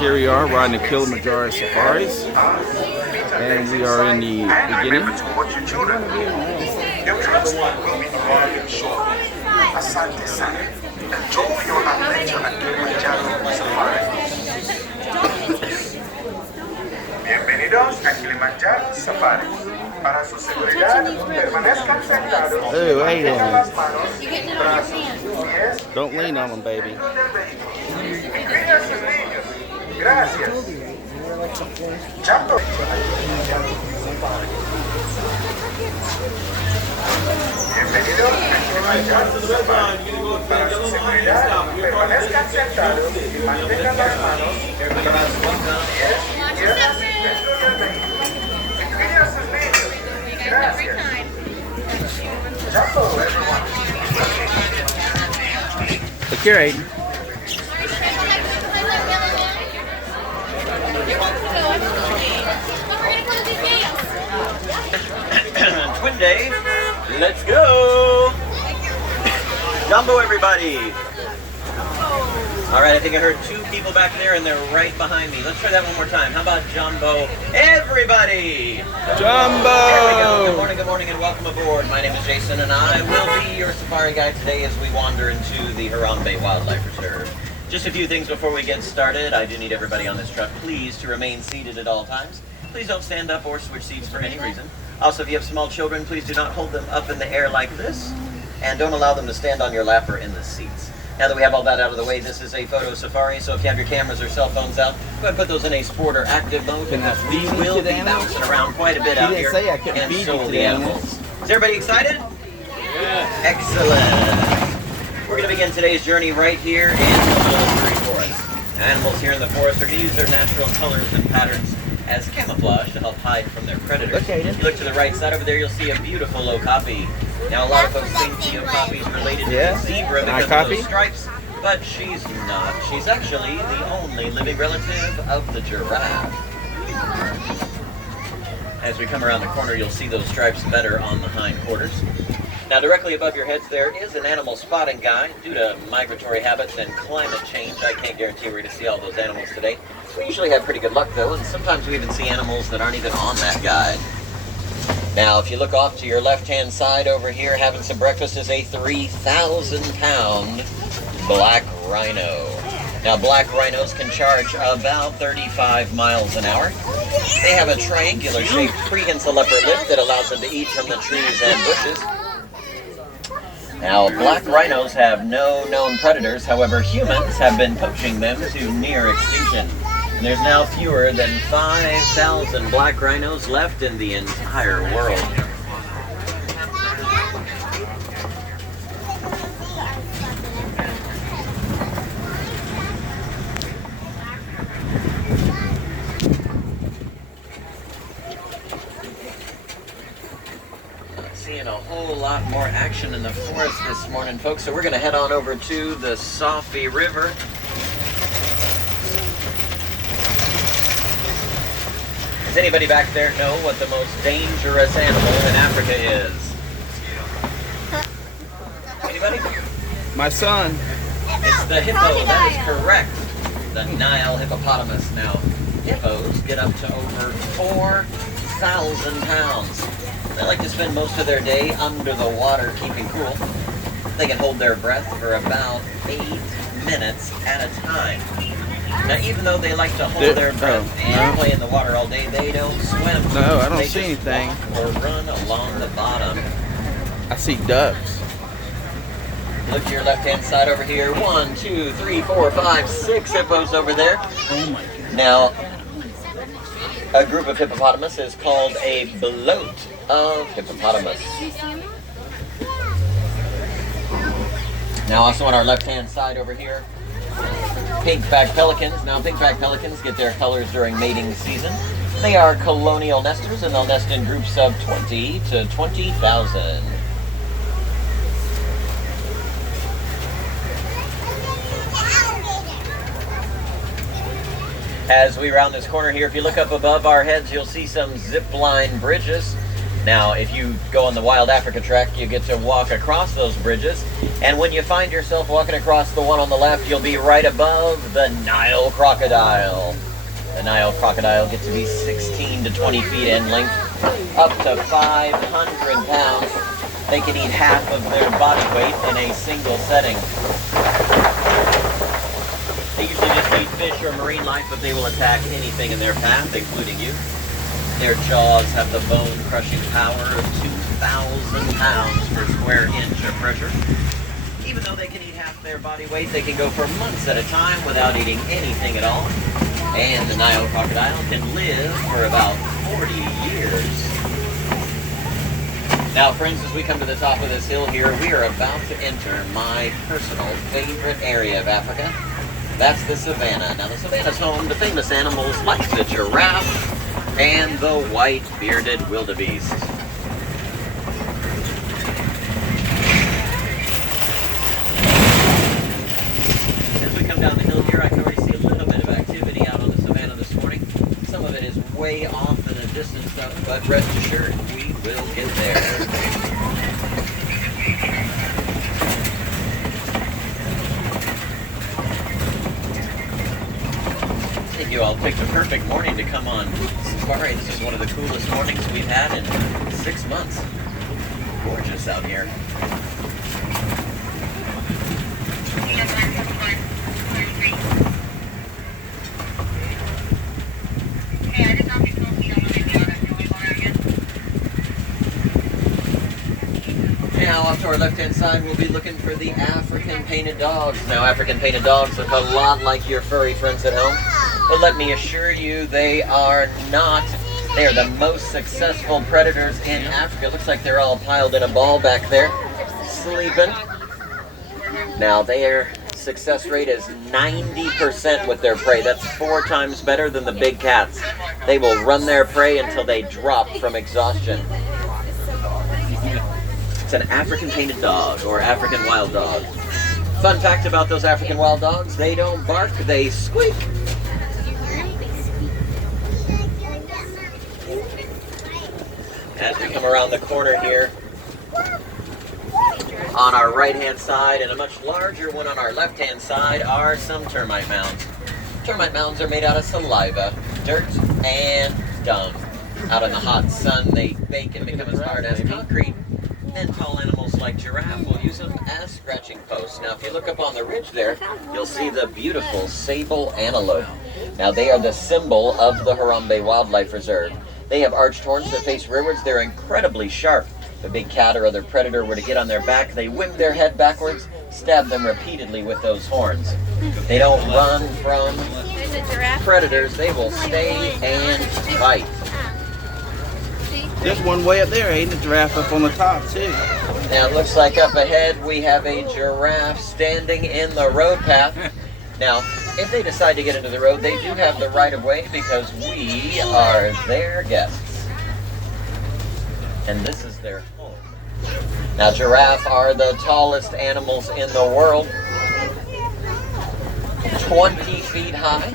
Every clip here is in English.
Here we are riding the Kilamajari safaris, and we are in the beginning. Your transport will be departing shortly. Asante sana. Enjoy your adventure at Kilimanjaro Safari. Bienvenidos a Kilimanjaro Safari. Para su seguridad, permanezcan sentados y mantengan las manos, brazos, pies. Don't lean on them, baby. Incluye a sus niños. Gracias. Chato. Bienvenidos a Kilimanjaro Safari. Para su seguridad, permanezcan sentados y mantengan las manos, brazos, pies, piernas dentro del vehículo. Incluye a sus niños. Gracias. Chato, everyone. Look here, Aiden. Twin day, let's go! Jumbo, everybody! All right, I think I heard two people back there and they're right behind me. Let's try that one more time. How about Jumbo, everybody? Jumbo! Good morning, and welcome aboard. My name is Jason, and I will be your safari guide today as we wander into the Harambe Wildlife Reserve. Just a few things before we get started. I do need everybody on this truck, please, to remain seated at all times. Please don't stand up or switch seats for any reason. Also, if you have small children, please do not hold them up in the air like this, and don't allow them to stand on your lap or in the seats. Now that we have all that out of the way, this is a photo safari, so if you have your cameras or cell phones out, go ahead and put those in a sport or active mode, because we will be bouncing around quite a bit out here, and so will the animals. Is everybody excited? Yeah. Excellent. We're going to begin today's journey right here in the Missouri forest. Animals here in the forest are going to use their natural colors and patterns as camouflage to help hide from their predators. If you look to the right side over there, you'll see a beautiful okapi. Now, a lot of folks think the okapi is related to the zebra because of those stripes, but she's not. She's actually the only living relative of the giraffe. As we come around the corner, you'll see those stripes better on the hindquarters. Now, directly above your heads there is an animal spotting guide. Due to migratory habits and climate change, I can't guarantee we're going to see all those animals today. We usually have pretty good luck, though, and sometimes we even see animals that aren't even on that guide. Now, if you look off to your left-hand side over here, having some breakfast is a 3,000-pound black rhino. Now, black rhinos can charge about 35 miles an hour. They have a triangular-shaped prehensile upper lip that allows them to eat from the trees and bushes. Now, black rhinos have no known predators. However, humans have been poaching them to near extinction. And there's now fewer than 5,000 black rhinos left in the entire world. Seeing a whole lot more action in the forest this morning, folks. So we're going to head on over to the Safi River. Does anybody back there know what the most dangerous animal in Africa is? Anybody? My son. It's the hippo. That is correct. The Nile hippopotamus. Now, hippos get up to over 4,000 pounds. They like to spend most of their day under the water keeping cool. They can hold their breath for about 8 minutes at a time. Now, even though they like to hold their breath and play in the water all day, they don't swim. No, I don't see anything. Or run along the bottom. I see ducks. Look to your left-hand side over here. 1, 2, 3, 4, 5, 6 hippos over there. Oh my God. Now, a group of hippopotamus is called a bloat of hippopotamus. Now, also on our left-hand side over here, pink-backed pelicans. Now, pink-backed pelicans get their colors during mating season. They are colonial nesters, and they'll nest in groups of 20 to 20,000. As we round this corner here, if you look up above our heads, you'll see some zip line bridges. Now, if you go on the Wild Africa Trek, you get to walk across those bridges, and when you find yourself walking across the one on the left, you'll be right above the Nile crocodile. The Nile crocodile gets to be 16 to 20 feet in length, up to 500 pounds. They can eat half of their body weight in a single setting. They usually just eat fish or marine life, but they will attack anything in their path, including you. Their jaws have the bone-crushing power of 2,000 pounds per square inch of pressure. Even though they can eat half their body weight, they can go for months at a time without eating anything at all. And the Nile crocodile can live for about 40 years. Now, friends, as we come to the top of this hill here, we are about to enter my personal favorite area of Africa. That's the savannah. Now, the savannah is home to famous animals like the giraffe and the white bearded wildebeest. As we come down the hill here, I can already see a little bit of activity out on the savannah this morning. Some of it is way off in the distance, but rest assured, we will get there. I think you all picked a perfect morning to come on safari. This is one of the coolest mornings we've had in 6 months. Gorgeous out here. Now, off to our left-hand side, we'll be looking for the African painted dogs. Now, African painted dogs look a lot like your furry friends at home, but let me assure you, they are not. They are the most successful predators in Africa. Looks like they're all piled in a ball back there, sleeping. Now, their success rate is 90% with their prey. That's 4 times better than the big cats. They will run their prey until they drop from exhaustion. It's an African painted dog, or African wild dog. Fun fact about those African wild dogs, they don't bark, they squeak. As we come around the corner here, on our right-hand side and a much larger one on our left-hand side are some termite mounds. Termite mounds are made out of saliva, dirt, and dung. Out in the hot sun, they bake and become as hard as concrete. And tall animals like giraffe will use them as scratching posts. Now, if you look up on the ridge there, you'll see the beautiful sable antelope. Now, they are the symbol of the Harambe Wildlife Reserve. They have arched horns that face rearwards. They're incredibly sharp. If a big cat or other predator were to get on their back, they whip their head backwards, stab them repeatedly with those horns. They don't run from predators. They will stay and fight. There's one way up there, ain't a giraffe up on the top too. Now it looks like up ahead we have a giraffe standing in the road path. Now, if they decide to get into the road, they do have the right of way because we are their guests. And this is their home. Now, giraffe are the tallest animals in the world. 20 feet high.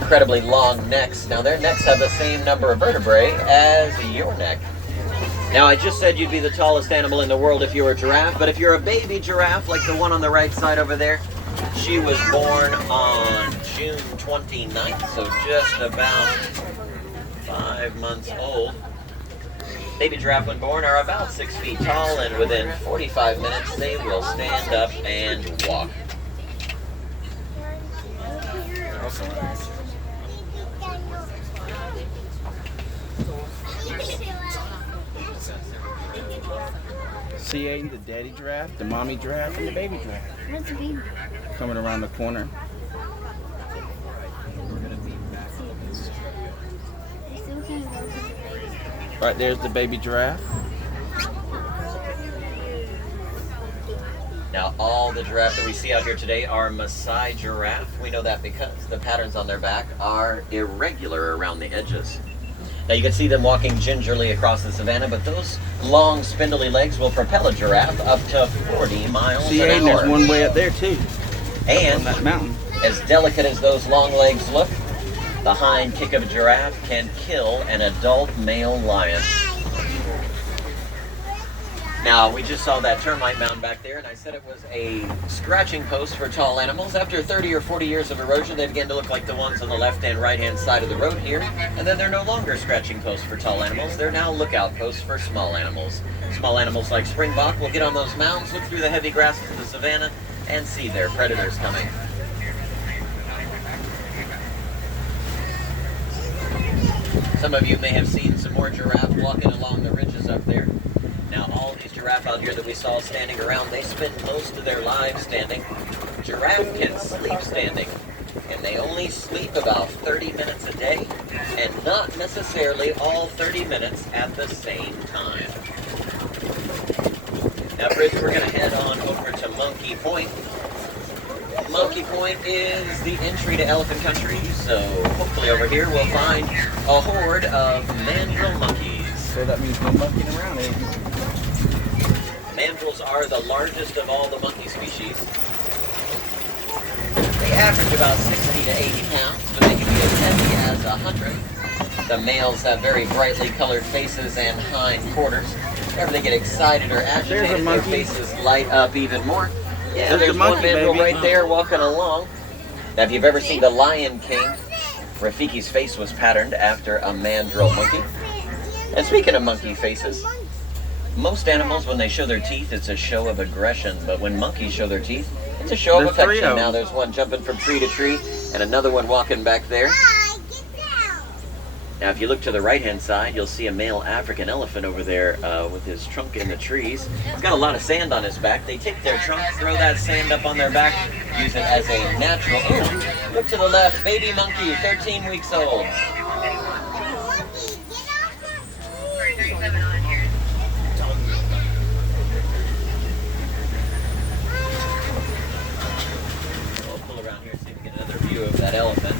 Incredibly long necks. Now, their necks have the same number of vertebrae as your neck. Now, I just said you'd be the tallest animal in the world if you were a giraffe, but if you're a baby giraffe, like the one on the right side over there, she was born on June 29th, so just about 5 months old. Baby giraffe when born are about 6 feet tall, and within 45 minutes they will stand up and walk. See, Aiden, the daddy giraffe, the mommy giraffe, and the baby giraffe. Where's the baby? Coming around the corner. Right there's the baby giraffe. Now, all the giraffes that we see out here today are Maasai giraffe. We know that because the patterns on their back are irregular around the edges. Now, you can see them walking gingerly across the savannah, but those long, spindly legs will propel a giraffe up to 40 miles See, an Aiden, hour. there's one way up there too. And On that mountain. as delicate as those long legs look, the hind kick of a giraffe can kill an adult male lion. Now, we just saw that termite mound back there, and I said it was a scratching post for tall animals. After 30 or 40 years of erosion, they begin to look like the ones on the left and right-hand side of the road here. And then they're no longer scratching posts for tall animals. They're now lookout posts for small animals. Small animals like springbok will get on those mounds, look through the heavy grasses of the savanna, and see their predators coming. Some of you may have seen some more giraffe walking along the ridges up there. Now, all these giraffe out here that we saw standing around, they spend most of their lives standing. Giraffe can sleep standing, and they only sleep about 30 minutes a day, and not necessarily all 30 minutes at the same time. Now, Bridge, we're going to head on over to Monkey Point. Monkey Point is the entry to elephant country, so hopefully over here we'll find a horde of mandrill monkeys. So that means no monkeying around, eh? Mandrills are the largest of all the monkey species. They average about 60 to 80 pounds, but they can be as heavy as 100. The males have very brightly colored faces and hind quarters. Whenever they get excited or agitated, their faces light up even more. Yeah, there's one mandrill right there walking along. Now, if you've ever seen The Lion King, Rafiki's face was patterned after a mandrill monkey. And speaking of monkey faces, most animals, when they show their teeth, it's a show of aggression. But when monkeys show their teeth, it's a show of affection. Now there's one jumping from tree to tree, and another one walking back there. Now, if you look to the right-hand side, you'll see a male African elephant over there with his trunk in the trees. He's got a lot of sand on his back. They take their trunk, throw that sand up on their back, use it as a natural... Oh, look to the left, baby monkey, 13 weeks old. We'll pull around here and see if we get another view of that elephant.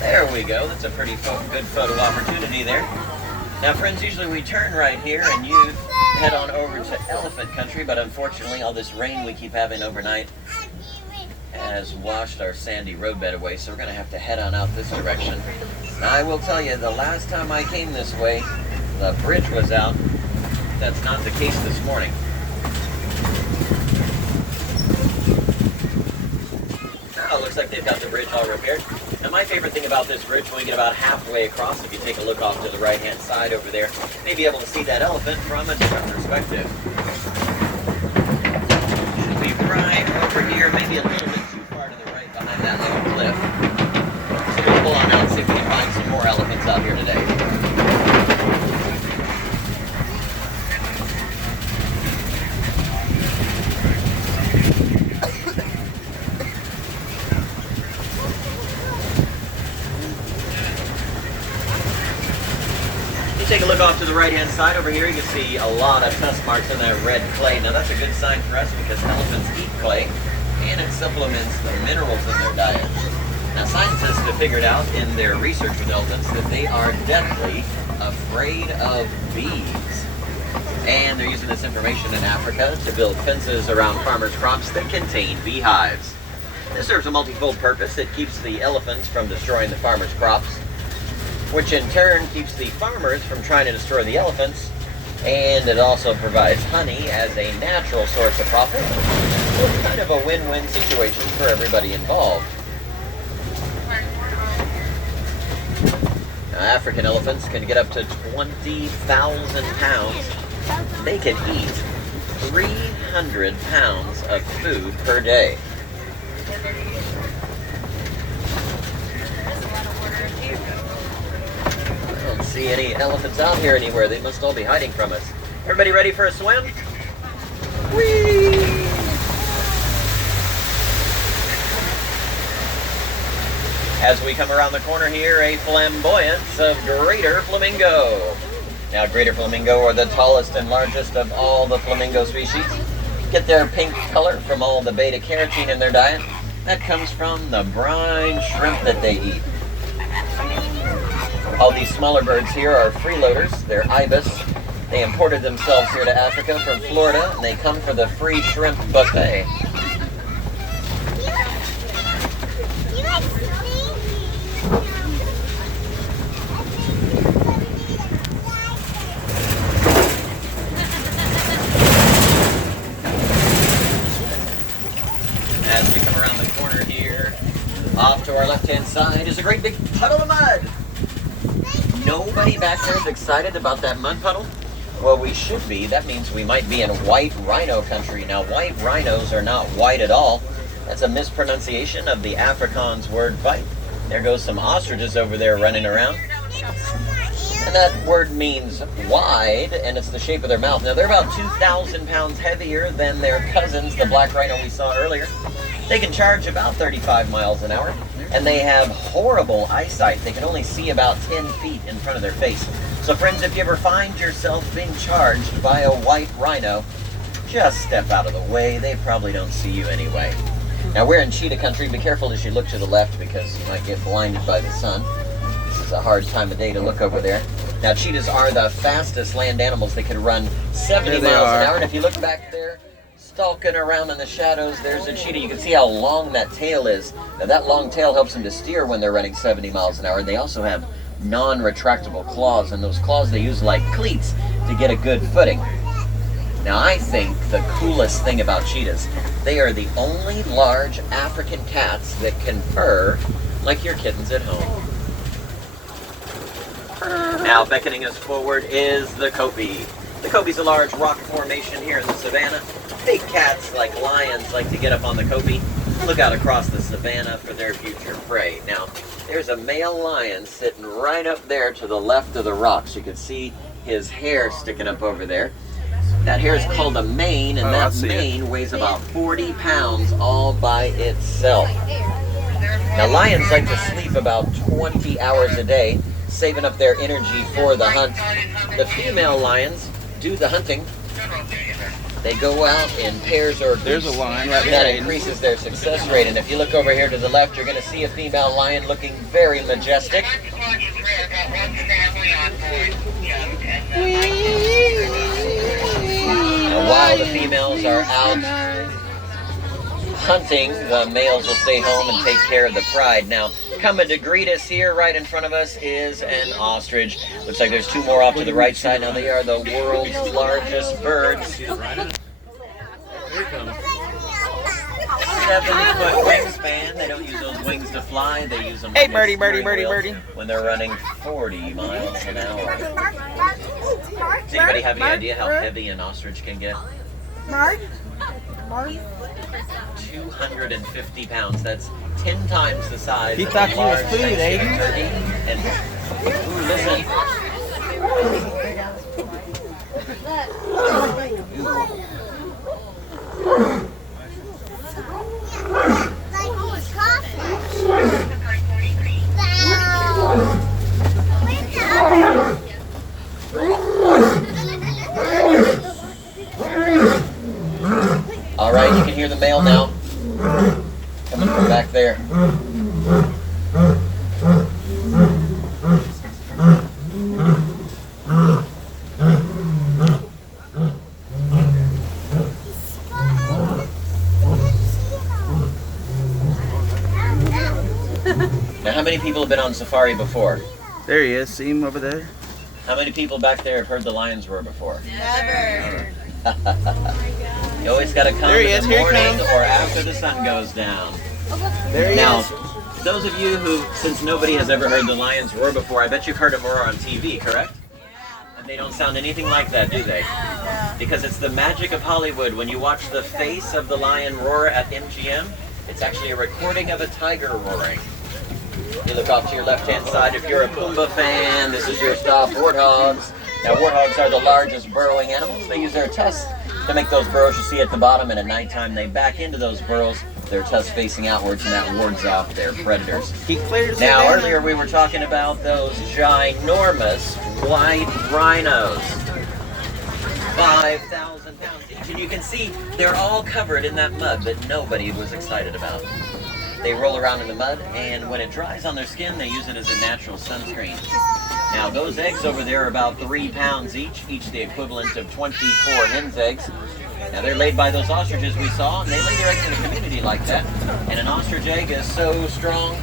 There we go. That's a pretty good photo opportunity there. Now, friends, usually we turn right here and you head on over to elephant country, but unfortunately all this rain we keep having overnight has washed our sandy roadbed away, so we're going to have to head on out this direction. Now, I will tell you, the last time I came this way, the bridge was out. That's not the case this morning. Now, it looks like they've got the bridge all repaired. Now, my favorite thing about this bridge, when we get about halfway across, if you take a look off to the right-hand side over there, you may be able to see that elephant from a different perspective. Should be right over here, maybe a little bit too far to the right behind that little cliff. So we'll pull on out and see if we can find some more elephants out here today. Take a look off to the right-hand side over here. You can see a lot of tusk marks in that red clay. Now, that's a good sign for us because elephants eat clay, and it supplements the minerals in their diet. Now, scientists have figured out in their research with elephants that they are deathly afraid of bees. And they're using this information in Africa to build fences around farmers' crops that contain beehives. This serves a multifold purpose. It keeps the elephants from destroying the farmers' crops, which in turn keeps the farmers from trying to destroy the elephants, and it also provides honey as a natural source of profit. So it's kind of a win-win situation for everybody involved. Now, African elephants can get up to 20,000 pounds. They can eat 300 pounds of food per day. I don't see any elephants out here anywhere. They must all be hiding from us. Everybody ready for a swim? Whee! As we come around the corner here, a flamboyance of greater flamingo. Now, greater flamingo are the tallest and largest of all the flamingo species. Get their pink color from all the beta-carotene in their diet. That comes from the brine shrimp that they eat. All these smaller birds here are freeloaders. They're ibis. They imported themselves here to Africa from Florida, and they come for the free shrimp buffet. As we come around the corner here, off to our left-hand side is a great big puddle of mud. Nobody back there is excited about that mud puddle? Well, we should be. That means we might be in white rhino country. Now, white rhinos are not white at all. That's a mispronunciation of the Afrikaans word white. There goes some ostriches over there running around. And that word means wide, and it's the shape of their mouth. Now, they're about 2,000 pounds heavier than their cousins, the black rhino we saw earlier. They can charge about 35 miles an hour, and they have horrible eyesight. They can only see about 10 feet in front of their face. So, friends, if you ever find yourself being charged by a white rhino, just step out of the way. They probably don't see you anyway. Now, we're in cheetah country. Be careful as you look to the left because you might get blinded by the sun. This is a hard time of day to look over there. Now, cheetahs are the fastest land animals. They can run 70 miles an hour. And if you look back there, stalking around in the shadows, there's a cheetah. You can see how long that tail is. Now, that long tail helps them to steer when they're running 70 miles an hour. And they also have non-retractable claws, and those claws they use like cleats to get a good footing. Now, I think the coolest thing about cheetahs, they are the only large African cats that can purr like your kittens at home. Now, beckoning us forward is the Kopi. The Kopi's a large rock formation here in the savannah. Big cats like lions like to get up on the Kopi, look out across the savannah for their future prey. Now, there's a male lion sitting right up there to the left of the rocks. You can see his hair sticking up over there. That hair is called a mane, and that mane weighs about 40 pounds all by itself. Now, lions like to sleep about 20 hours a day, saving up their energy for the hunt. The female lions do the hunting. They go out in pairs or groups. There's a lion right That there. increases their success rate. And if you look over here to the left, you're going to see a female lion looking very majestic. And while the females are out hunting, the males will stay home and take care of the pride. Now, coming to greet us here right in front of us is an ostrich. Looks like there's two more off to the right side. Now, they are the world's largest birds. 7-foot wingspan. They don't use those wings to fly. They use them Hey, birdie, birdie, birdie, birdie. when they're running 40 miles an hour. Does anybody have any idea how heavy an ostrich can get? 250 pounds. That's 10 times the size He of thought a you was large food, Thanksgiving eh? turkey. And listen. All right, you can hear the male now. Coming from back there. Now, how many people have been on safari before? There he is. See him over there? How many people back there have heard the lions roar before? Never. You always got to come There he in is. the Here he morning comes. or after the sun goes down. There he Now, is. those of you who, since nobody has ever heard the lions roar before, I bet you've heard them roar on TV, correct? And they don't sound anything like that, do they? Because it's the magic of Hollywood. When you watch the face of the lion roar at MGM, it's actually a recording of a tiger roaring. You look off to your left-hand side. If you're a Pumbaa fan, this is your stop, warthogs. Now, warthogs are the largest burrowing animals. They use their tusks to make those burrows you see at the bottom, and at nighttime they back into those burrows, their tusks facing outwards, and that wards off their predators. He cleared his Now, head. earlier we were talking about those ginormous white rhinos. 5,000 pounds each, and you can see they're all covered in that mud that nobody was excited about. They roll around in the mud, and when it dries on their skin, they use it as a natural sunscreen. Now, those eggs over there are about 3 pounds each the equivalent of 24 hen's eggs. Now, they're laid by those ostriches we saw, and they lay their eggs in a community like that. And an ostrich egg is so strong,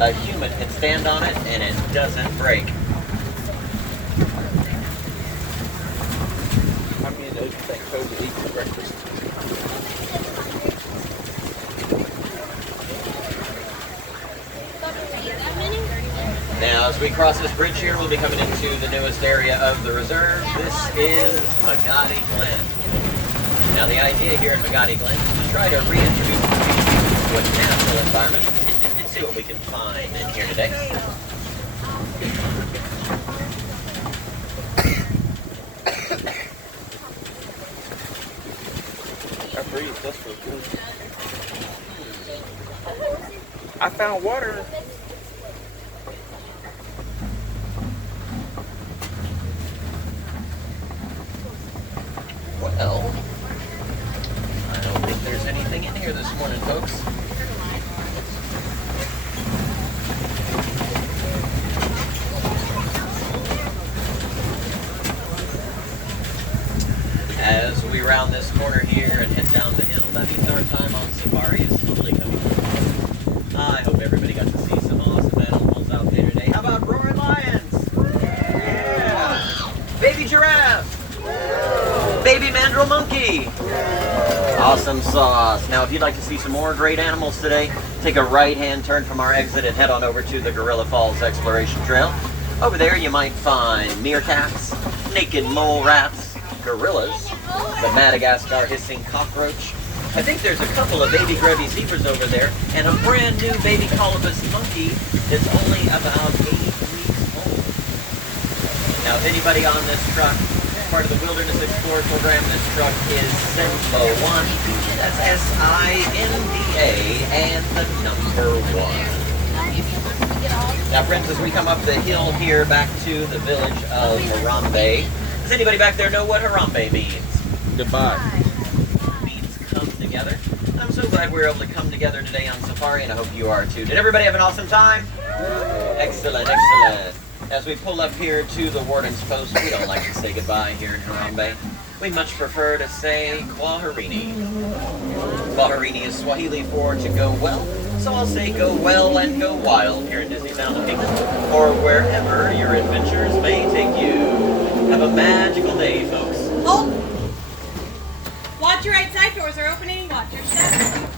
a human can stand on it, and it doesn't break. I'm being open that code to eat for breakfast. Now, as we cross this bridge here, we'll be coming into the newest area of the reserve. This is Magadi Glen. Now, the idea here in Magadi Glen is to try to reintroduce the species to a natural environment. We'll see what we can find in here today. I breathe, that's for good. I found water. Well, I don't think there's anything in here this morning, folks. As we round this corner here and head down the hill, that means our time on safari is slowly coming to an end. I hope everybody got to see some awesome animals out there today. How about roaring lions? Yeah! Baby giraffe! Baby mandrill monkey! Awesome sauce. Now, if you'd like to see some more great animals today, take a right-hand turn from our exit and head on over to the Gorilla Falls Exploration Trail. Over there, you might find meerkats, naked mole rats, gorillas, the Madagascar hissing cockroach. I think there's a couple of baby grubby zebras over there, and a brand new baby colobus monkey that's only about 8 weeks old. Now, if anybody on this truck is part of the Wilderness Explorer program, this truck is Simba 1. That's S-I-N-D-A and the number 1. Now, friends, as we come up the hill here back to the village of Harambe, does anybody back there know what Harambe means? Goodbye. It means come together. I'm so glad we were able to come together today on safari, and I hope you are too. Did everybody have an awesome time? Excellent, excellent. As we pull up here to the warden's post, we don't like to say goodbye here in Harambe. We much prefer to say Kwaherini. Kwaherini is Swahili for to go well, so I'll say go well and go wild here in Disney Mountain Kingdom, or wherever your adventures may take you. Have a magical day, folks. Hold! Watch your right side, doors are opening. Watch your step.